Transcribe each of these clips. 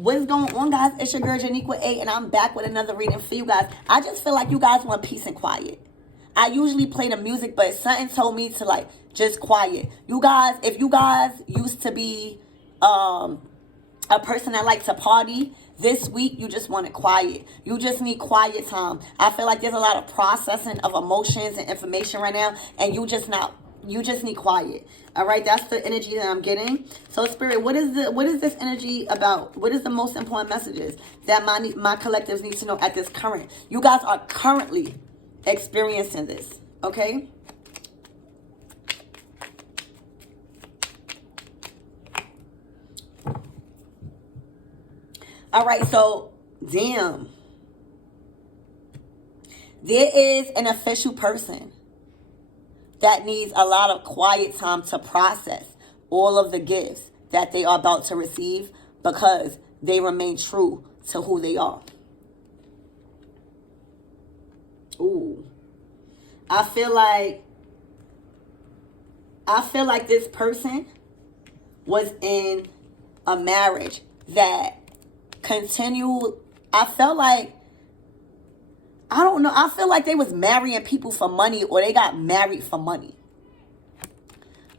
What's going on, guys? It's your girl Janiqua A, and I'm back with another reading for you guys. I just feel like you guys want peace and quiet. I usually play the music, but something told me to like just quiet. You guys, if you guys used to be a person that likes to party, this week you just want it quiet. You just need quiet time. I feel like there's a lot of processing of emotions and information right now, and you just need quiet. All right, that's the energy that I'm getting. So Spirit, what is this energy about? What is the most important messages that my collectives need to know at this current? You guys are currently experiencing this, okay? All right, so damn. There is an official person that needs a lot of quiet time to process all of the gifts that they are about to receive because they remain true to who they are. Ooh. I feel like this person was in a marriage that continued. I feel like they was marrying people for money, or they got married for money.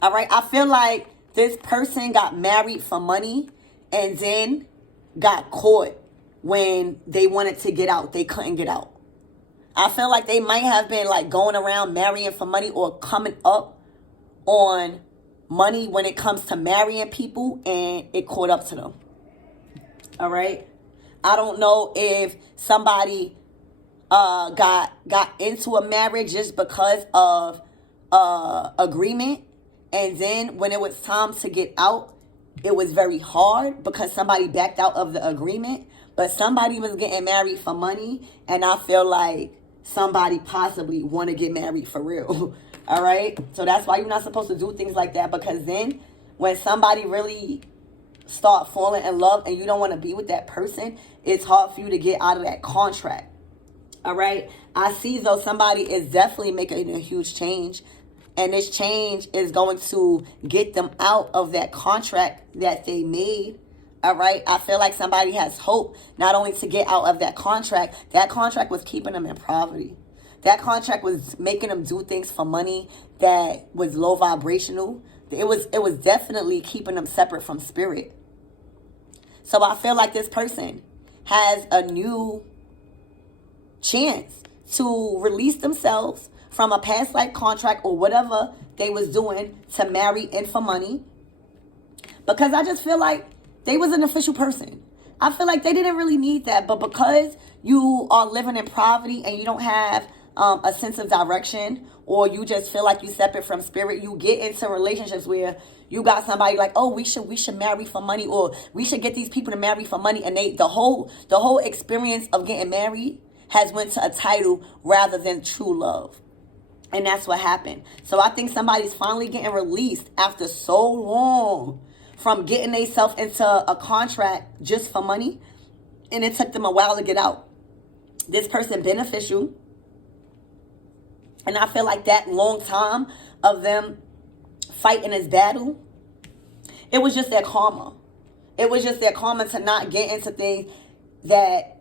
All right. I feel like this person got married for money and then got caught when they wanted to get out. They couldn't get out. I feel like they might have been like going around marrying for money or coming up on money when it comes to marrying people, and it caught up to them. All right. I don't know if somebody got into a marriage just because of agreement, and then when it was time to get out, it was very hard because somebody backed out of the agreement. But somebody was getting married for money, and I feel like somebody possibly want to get married for real. All right, so that's why you're not supposed to do things like that, because then when somebody really start falling in love and you don't want to be with that person, it's hard for you to get out of that contract. All right. I see though somebody is definitely making a huge change, and this change is going to get them out of that contract that they made. All right. I feel like somebody has hope not only to get out of that contract was keeping them in poverty. That contract was making them do things for money that was low vibrational. It was definitely keeping them separate from spirit. So I feel like this person has a new chance to release themselves from a past life contract or whatever they was doing to marry in for money, because I just feel like they was an official person. I feel like they didn't really need that, but because you are living in poverty and you don't have a sense of direction, or you just feel like you separate from spirit, you get into relationships where you got somebody like, oh, we should marry for money, or we should get these people to marry for money, and the whole experience of getting married has went to a title rather than true love. And that's what happened. So I think somebody's finally getting released after so long from getting themselves into a contract just for money, and it took them a while to get out. This person beneficial, and I feel like that long time of them fighting this battle, it was just their karma. It was just their karma to not get into things that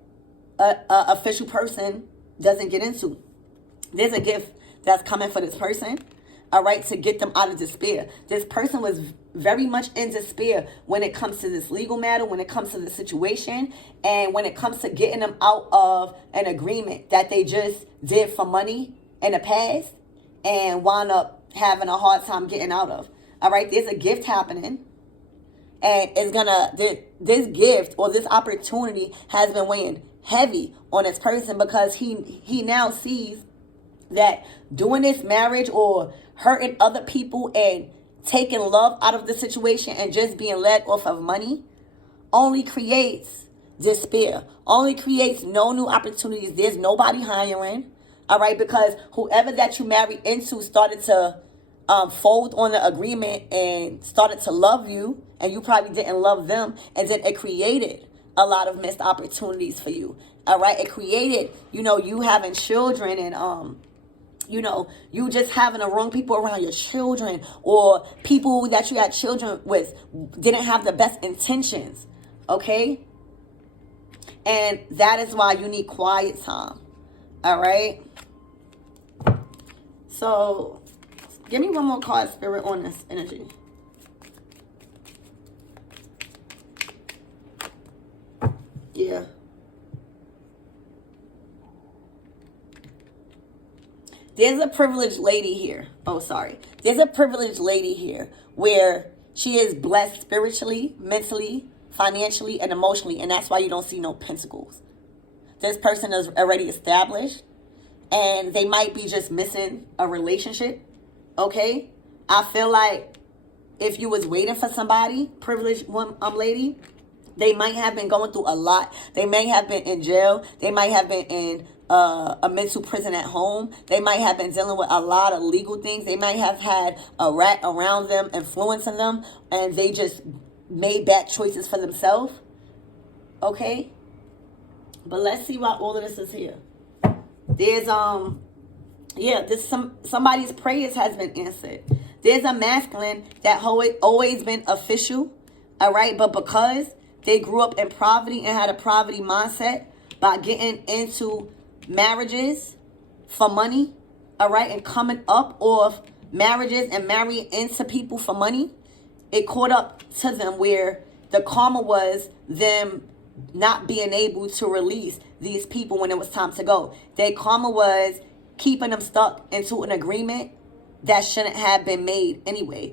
a official person doesn't get into. There's a gift that's coming for this person, all right, to get them out of despair. This person was very much in despair when it comes to this legal matter, when it comes to the situation, and when it comes to getting them out of an agreement that they just did for money in the past and wound up having a hard time getting out of. All right, there's a gift happening, and this gift or this opportunity has been weighing heavy on this person, because he now sees that doing this marriage or hurting other people and taking love out of the situation and just being led off of money only creates despair, only creates no new opportunities. There's nobody hiring, all right, because whoever that you married into started to fold on the agreement and started to love you, and you probably didn't love them, and then it created a lot of missed opportunities for you. All right, it created, you having children, and you just having the wrong people around your children, or people that you had children with didn't have the best intentions. Okay, And that is why you need quiet time. All right? So, give me one more card, Spirit, on this energy. Yeah. There's a privileged lady here. Oh, sorry. There's a privileged lady here where she is blessed spiritually, mentally, financially, and emotionally. And that's why you don't see no pentacles. This person is already established. And they might be just missing a relationship. Okay? I feel like if you was waiting for somebody, privileged lady, they might have been going through a lot. They may have been in jail. They might have been in a mental prison at home. They might have been dealing with a lot of legal things. They might have had a rat around them, influencing them, and they just made bad choices for themselves. Okay? But let's see why all of this is here. There's somebody's prayers has been answered. There's a masculine that always been official, all right, but because they grew up in poverty and had a poverty mindset by getting into marriages for money, all right, and coming up off marriages and marrying into people for money, it caught up to them where the karma was them not being able to release these people when it was time to go. Their karma was keeping them stuck into an agreement that shouldn't have been made anyway.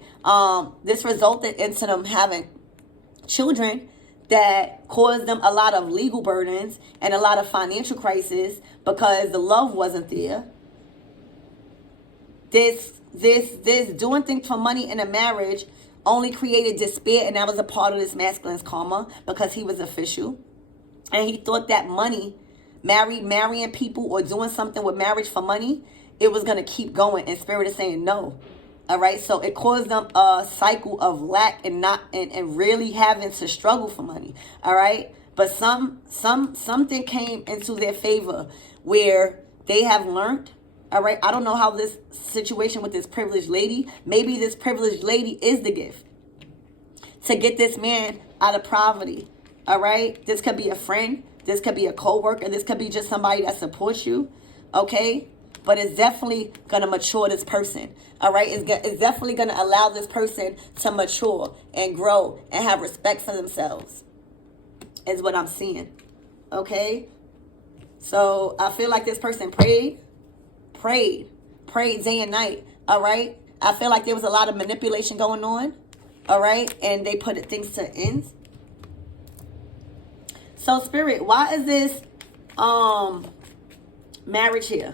This resulted into them having children that caused them a lot of legal burdens and a lot of financial crisis because the love wasn't there. This doing things for money in a marriage only created despair, and that was a part of this masculine's karma because he was official. And he thought that money, marrying people or doing something with marriage for money, it was going to keep going. And Spirit is saying no. All right. So it caused them a cycle of lack and really having to struggle for money. All right. But something came into their favor where they have learned. All right. I don't know how this situation with this privileged lady, maybe this privileged lady is the gift to get this man out of poverty. All right. This could be a friend. This could be a co-worker. This could be just somebody that supports you. Okay. But it's definitely going to mature this person. All right. It's definitely going to allow this person to mature and grow and have respect for themselves is what I'm seeing. Okay. So I feel like this person prayed day and night. All right. I feel like there was a lot of manipulation going on. All right. And they put things to end. So Spirit, why is this marriage here?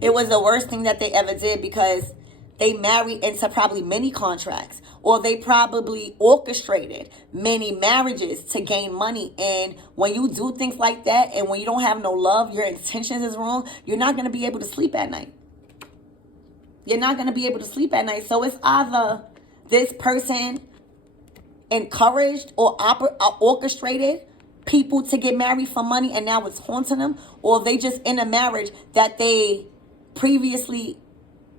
It was the worst thing that they ever did because they married into probably many contracts, or they probably orchestrated many marriages to gain money. And when you do things like that, and when you don't have no love, your intentions is wrong, you're not going to be able to sleep at night. You're not going to be able to sleep at night. So it's either this person encouraged or orchestrated people to get married for money, and now it's haunting them, or they just in a marriage that they previously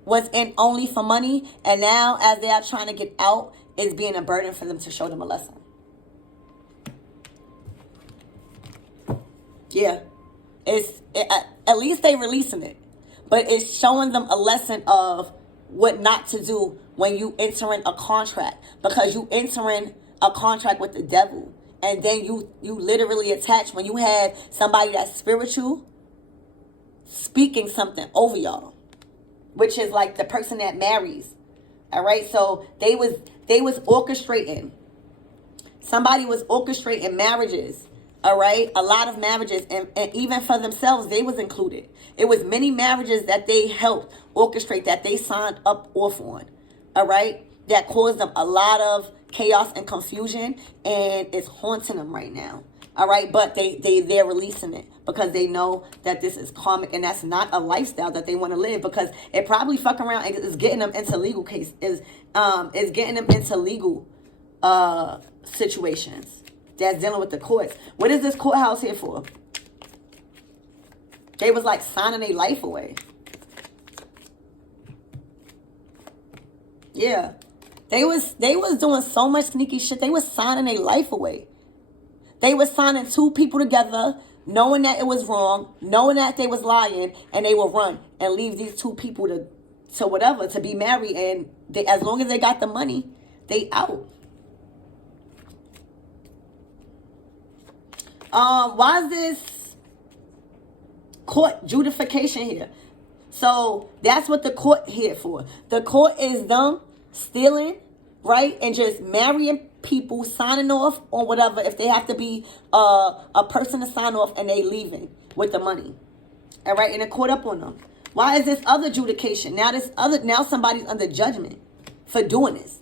was in only for money, and now as they are trying to get out, it's being a burden for them to show them a lesson. Yeah. At least they releasing it. But it's showing them a lesson of what not to do when you entering a contract. Because you entering a contract with the devil. And then you literally attach when you had somebody that's spiritual speaking something over y'all, which is like the person that marries. All right. So they was orchestrating. Somebody was orchestrating marriages. All right. A lot of marriages, and even for themselves, they was included. It was many marriages that they helped orchestrate, that they signed up off on. All right. That caused them a lot of chaos and confusion, and it's haunting them right now. All right. But they're releasing it because they know that this is karmic, and that's not a lifestyle that they want to live, because it probably fuck around and is getting them into legal case, is getting them into legal situations that's dealing with the courts. What is this courthouse here for? They was like signing their life away. Yeah. They was doing so much sneaky shit. They was signing their life away. They was signing two people together, knowing that it was wrong, knowing that they was lying, and they will run and leave these two people to whatever, to be married. And they, as long as they got the money, they out. Why is this court justification here? So that's what the court here for. The court is them stealing, right? And just marrying people, signing off on whatever. If they have to be a person to sign off, and they leaving with the money. All right, and it caught up on them. Why is this other adjudication? Now somebody's under judgment for doing this.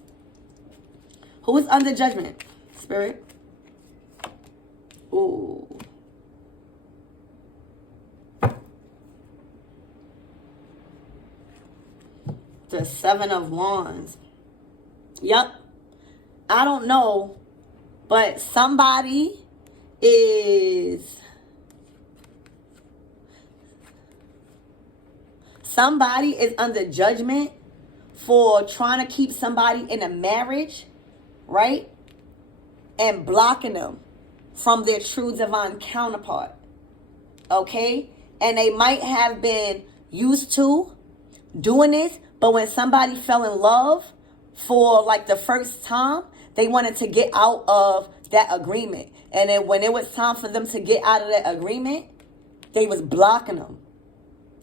Who is under judgment? Spirit. Ooh. The Seven of Wands. Yep. I don't know, but somebody is under judgment for trying to keep somebody in a marriage, right? And blocking them from their true divine counterpart. Okay? And they might have been used to doing this, but when somebody fell in love for like the first time, they wanted to get out of that agreement. And then when it was time for them to get out of that agreement, they was blocking them.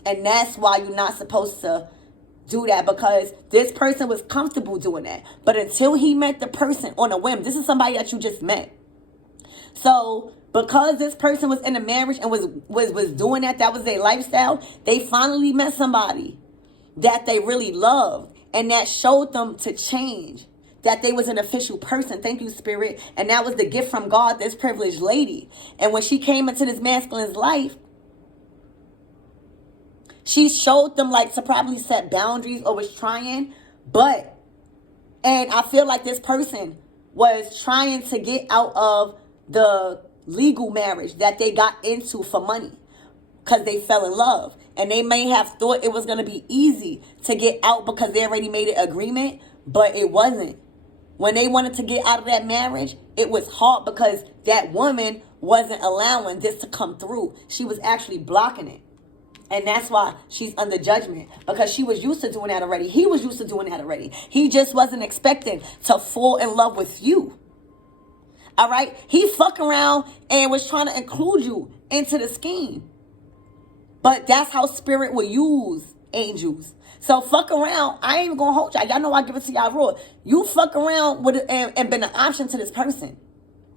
And that's why you're not supposed to do that, because this person was comfortable doing that. But until he met the person on a whim, this is somebody that you just met. So because this person was in a marriage and was doing that was their lifestyle, they finally met somebody that they really loved, and that showed them to change, that they was an official person. Thank you, Spirit. And that was the gift from God, this privileged lady. And when she came into this masculine's life, she showed them like to probably set boundaries, or was trying, and I feel like this person was trying to get out of the legal marriage that they got into for money, because they fell in love. And they may have thought it was going to be easy to get out because they already made an agreement, but it wasn't. When they wanted to get out of that marriage, it was hard because that woman wasn't allowing this to come through. She was actually blocking it. And that's why she's under judgment, because she was used to doing that already. He was used to doing that already. He just wasn't expecting to fall in love with you. All right? He fucked around and was trying to include you into the scheme. But that's how Spirit will use angels. So fuck around. I ain't even gonna hold y'all. Y'all know I give it to y'all raw. You fuck around with it and been an option to this person.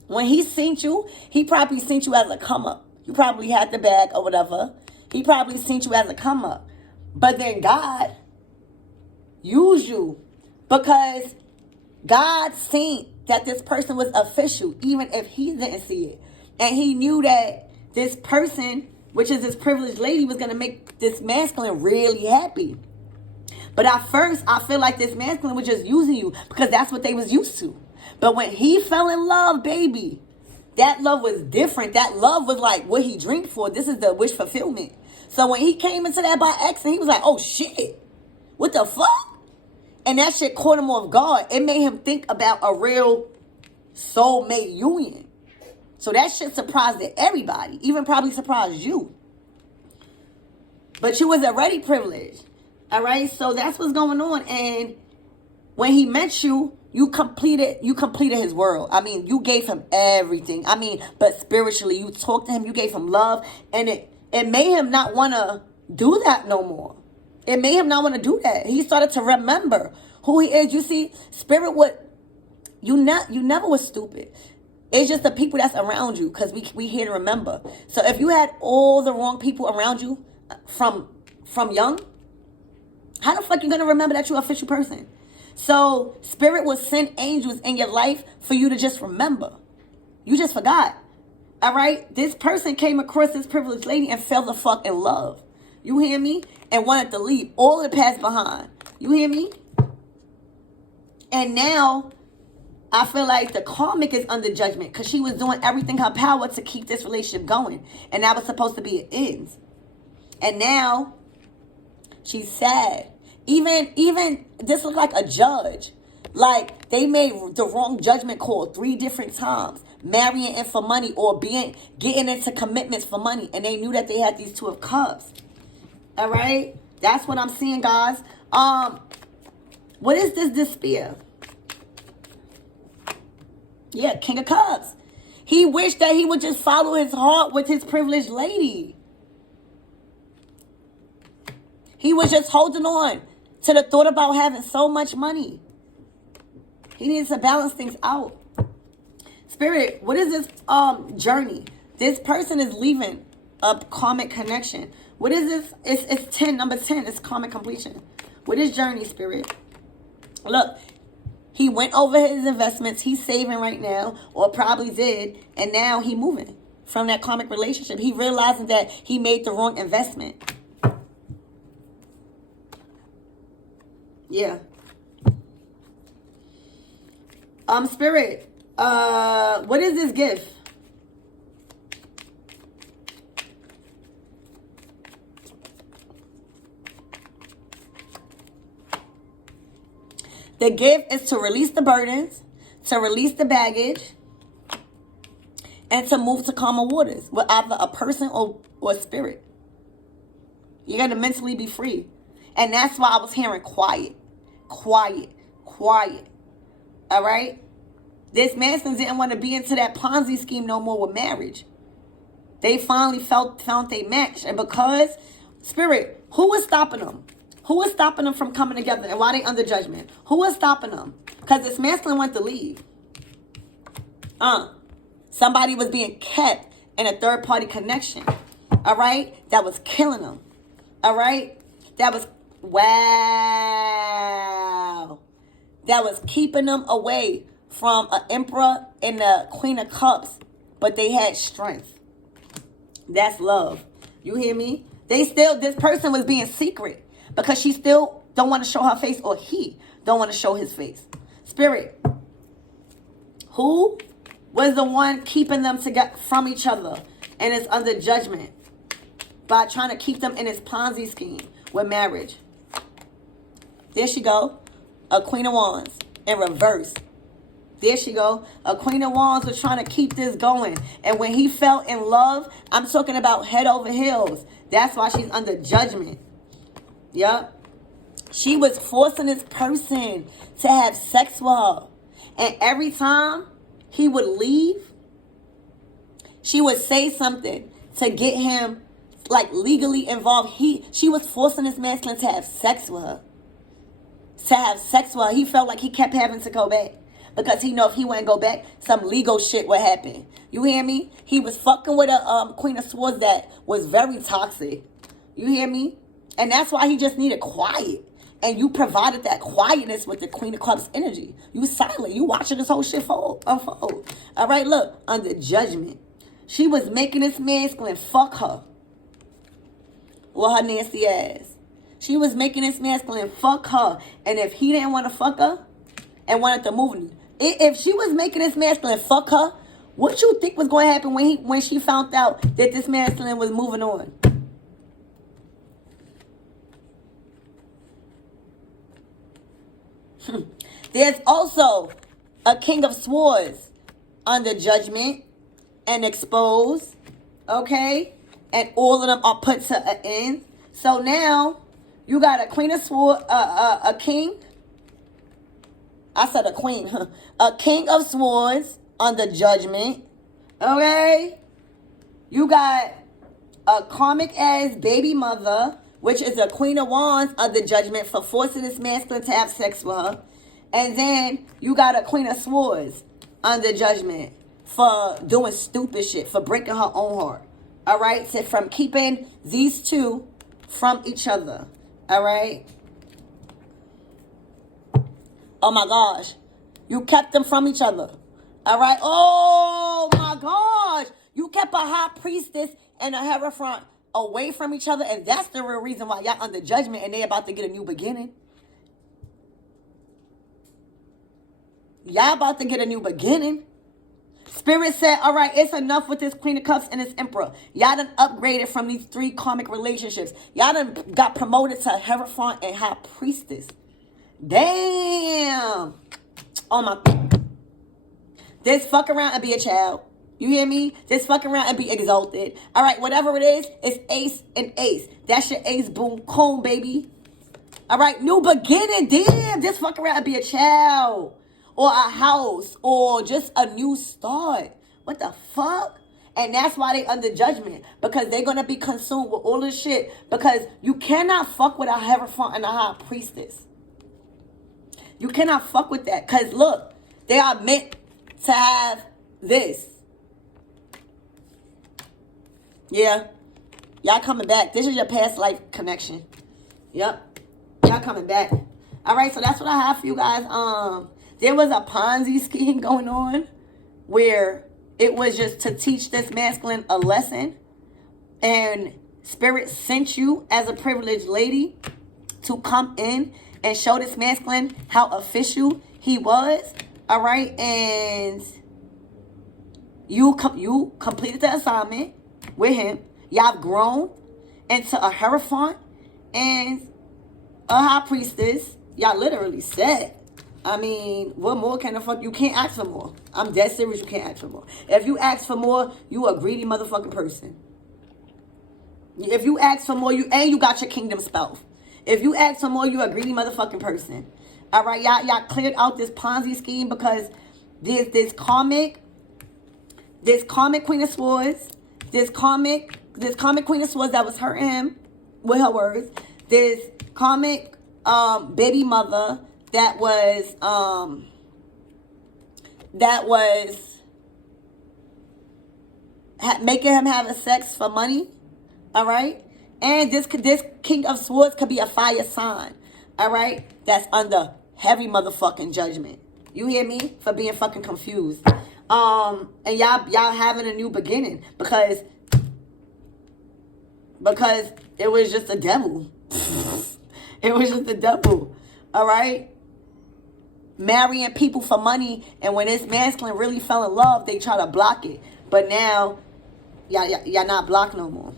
When he seen you, he probably seen you as a come up. You probably had the bag or whatever. He probably seen you as a come up. But then God used you because God seen that this person was official, even if he didn't see it. And he knew that this person, which is this privileged lady, was going to make this masculine really happy. But at first, I feel like this masculine was just using you because that's what they was used to. But when he fell in love, baby, that love was different. That love was like what he dreamed for. This is the wish fulfillment. So when he came into that by accident, he was like, oh shit, what the fuck? And that shit caught him off guard. It made him think about a real soulmate union. So that shit surprised everybody, even probably surprised you. But you was already privileged. All right, so that's what's going on. And when he met you, you completed his world. I mean, you gave him everything. I mean, but spiritually, you talked to him, you gave him love, and it made him not want to do that no more. It made him not want to do that. He started to remember who he is. You see, Spirit you never was stupid. It's just the people that's around you, because we here to remember. So if you had all the wrong people around you from young, how the fuck you gonna remember that you're an official person? So Spirit will send angels in your life for you to just remember. You just forgot. All right? This person came across this privileged lady and fell the fuck in love. You hear me? And wanted to leave all the past behind. You hear me? And now I feel like the karmic is under judgment because she was doing everything in her power to keep this relationship going. And that was supposed to be an end. And now she's sad. Even this looks like a judge. Like they made the wrong judgment call 3 different times. Marrying in for money or getting into commitments for money. And they knew that they had these 2 of Cups. All right? That's what I'm seeing, guys. What is this despair? Yeah, King of Cups. He wished that he would just follow his heart with his privileged lady. He was just holding on to the thought about having so much money. He needs to balance things out. Spirit, what is this journey? This person is leaving a karmic connection. What is this? It's 10, number 10. It's karmic completion. What is journey, Spirit? Look, he went over his investments. He's saving right now, or probably did, and now he moving from that karmic relationship. He realizing that he made the wrong investment. Yeah. Spirit, what is this gift? The gift is to release the burdens, to release the baggage, and to move to calmer waters with either a person or spirit. You got to mentally be free. And that's why I was hearing quiet, quiet, quiet. All right? This masculine didn't want to be into that Ponzi scheme no more with marriage. They finally found their match. And because, Spirit, who was stopping them? Who was stopping them from coming together? And why they under judgment? Who was stopping them? Because this masculine wanted to leave. Somebody was being kept in a third-party connection. All right? That was killing them. All right? That was, wow. That was keeping them away from an emperor and the Queen of Cups. But they had strength. That's love. You hear me? This person was being secret. Because she still don't want to show her face, or he don't want to show his face. Spirit, who was the one keeping them together from each other and is under judgment by trying to keep them in his Ponzi scheme with marriage? There she go. A Queen of Wands in reverse. There she go. A Queen of Wands was trying to keep this going. And when he fell in love, I'm talking about head over heels. That's why she's under judgment. Yep. She was forcing this person to have sex with her. And every time he would leave, she would say something to get him like legally involved. She was forcing this masculine to have sex with her. To have sex with her. He felt like he kept having to go back. Because he know if he wouldn't go back, some legal shit would happen. You hear me? He was fucking with a Queen of Swords that was very toxic. You hear me? And that's why he just needed quiet. And you provided that quietness with the Queen of Cups energy. You silent. You watching this whole shit unfold. All right, look. Under judgment. She was making this masculine fuck her. With her nasty ass. She was making this masculine fuck her. And if he didn't want to fuck her and wanted to move, if she was making this masculine fuck her, what you think was going to happen when she found out that this masculine was moving on? There's also a King of Swords under judgment and exposed, okay? And all of them are put to an end. So now you got a Queen of Swords, a king. I said a queen. A King of Swords under judgment, okay? You got a karmic ass baby mother, which is a Queen of Wands under judgment for forcing this masculine to have sex with her. And then you got a Queen of Swords under judgment for doing stupid shit, for breaking her own heart. All right? So from keeping these two from each other. All right? Oh my gosh. You kept them from each other. All right? Oh my gosh. You kept a high priestess and a hierophant away from each other. And that's the real reason why y'all under judgment and they about to get a new beginning. Y'all about to get a new beginning. Spirit said, all right, it's enough with this Queen of Cups and this Emperor. Y'all done upgraded from these 3 karmic relationships. Y'all done got promoted to Hierophant and High Priestess. Damn. Oh my. Just fuck around and be a child. You hear me? Just fuck around and be exalted. All right, whatever it is, it's ace and ace. That's your ace boom comb, baby. All right, new beginning. Damn, just fuck around and be a child. Or a house. Or just a new start. What the fuck? And that's why they under judgment. Because they're going to be consumed with all this shit. Because you cannot fuck with a Hierophant and a High Priestess. You cannot fuck with that. Because look, they are meant to have this. Yeah. Y'all coming back. This is your past life connection. Yep. Y'all coming back. All right, so that's what I have for you guys. There was a Ponzi scheme going on where it was just to teach this masculine a lesson. And Spirit sent you as a privileged lady to come in and show this masculine how official he was. All right, and you completed the assignment with him. Y'all have grown into a Hierophant and a High Priestess. Y'all literally said, I mean, what more can the fuck? You can't ask for more. I'm dead serious. You can't ask for more. If you ask for more, you a greedy motherfucking person. If you ask for more, you got your kingdom spouse. If you ask for more, you a greedy motherfucking person. All right, y'all cleared out this Ponzi scheme because there's this karmic Queen of Swords, this karmic Queen of Swords that was hurting him with her words. This karmic baby mother that was making him have a sex for money. All right, and this King of Swords could be a fire sign. All right, that's under heavy motherfucking judgment. You hear me? For being fucking confused. And y'all having a new beginning because it was just the devil. It was just the devil. All right? Marrying people for money, and when this masculine really fell in love, they try to block it. But now, y'all not blocked no more.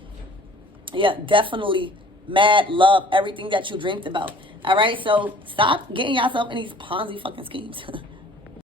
Yeah, definitely mad love, everything that you dreamed about. All right? So stop getting yourself in these Ponzi fucking schemes.